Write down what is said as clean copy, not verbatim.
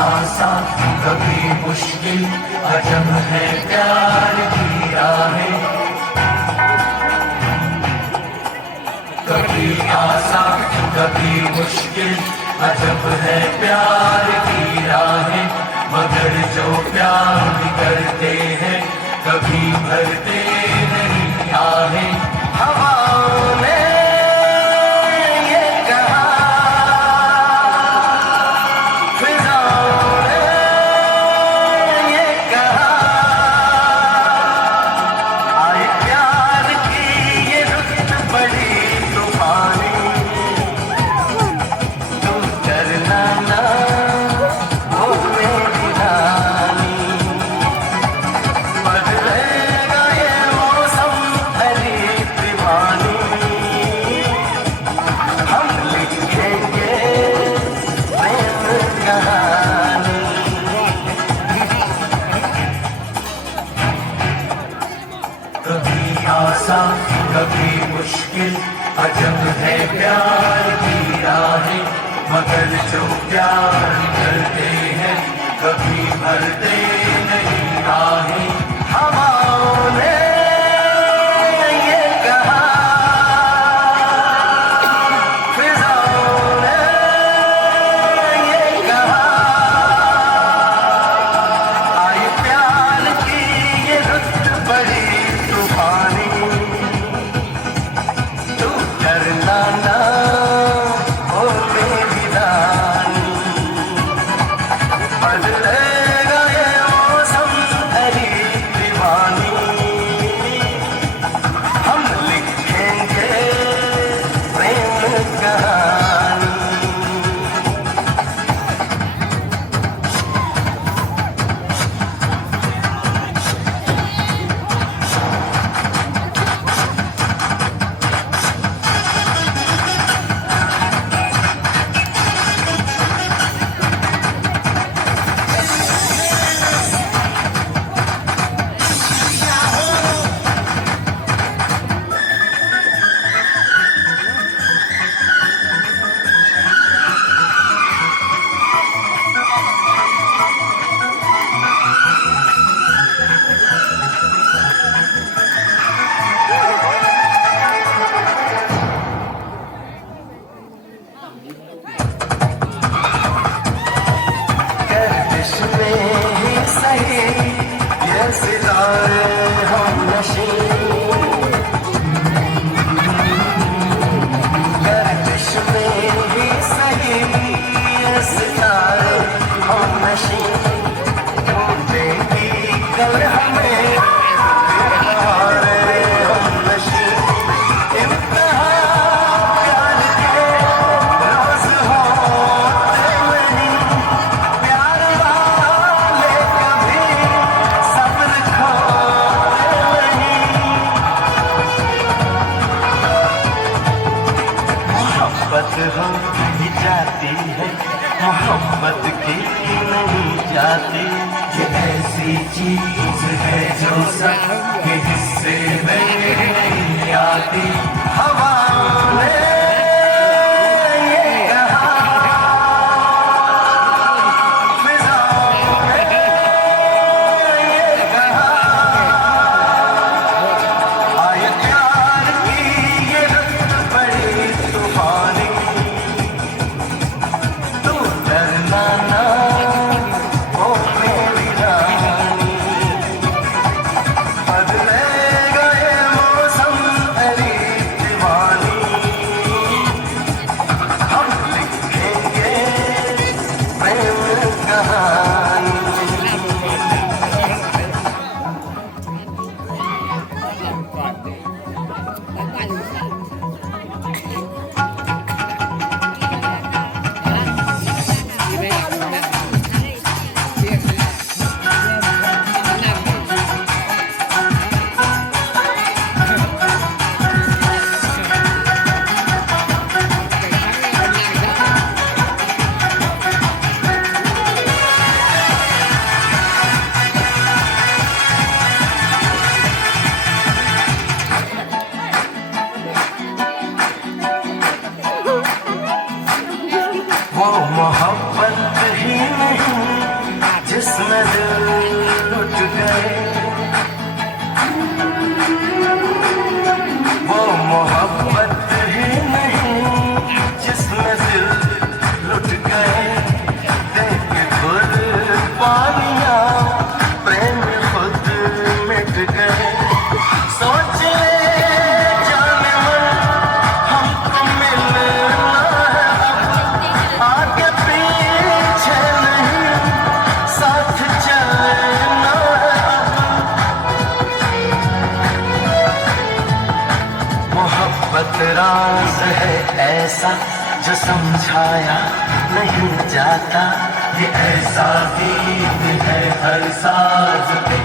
आसान कभी मुश्किल, अजब है प्यार की राहें। कभी आसान कभी मुश्किल, अजब है प्यार की राहें। मगर जो प्यार भी करते हैं कभी भरते नहीं आहें। हवाओं ने ये कहा, फिजाओं ने ये कहा, आए प्यार की ये रुत बड़ी तूफानी। तुम डरना ना ओ मेरी रानी, बदलेगा ये मौसम भरी दीवानी। हम लिखेंगे प्रेम कहानी। कभी आसान कभी मुश्किल, अजब है प्यार की राहें। मगर जो प्यार करते हैं कभी भरते नहीं आहें। हवाओं ने ये कहा, फिजाओं ने ये कहा, आई प्यार की ये रुत बड़ी तूफानी। तू डरना ना ओ मेरी रानी, बदलेगा ये मौसम भरी दीवानी। हम लिखेंगे प्रेम कहानी। गर्दिश में ही सही ये सितारे हमनशी। गर्दिश में ही सही ये सितारे हमनशी। ढूंढेगी कल हमें सितारे हमनशी। इम्तिहान प्यार के रोज होते नहीं, प्यार वाले कभी सब्र खोते नहीं। मोहब्बत हो ही जाती है, मोहब्बत की नहीं जाती। ये ऐसी चीज है जो सबके हिस्से में नहीं आती। हवाओं ने ये कहा, फिजाओं ने ये कहा, आए प्यार की ये रुत बड़ी तूफानी। तू डरना ना ओ मेरी रानी, राज है ऐसा जो समझाया नहीं जाता, ये ऐसा गीत है हर साज पे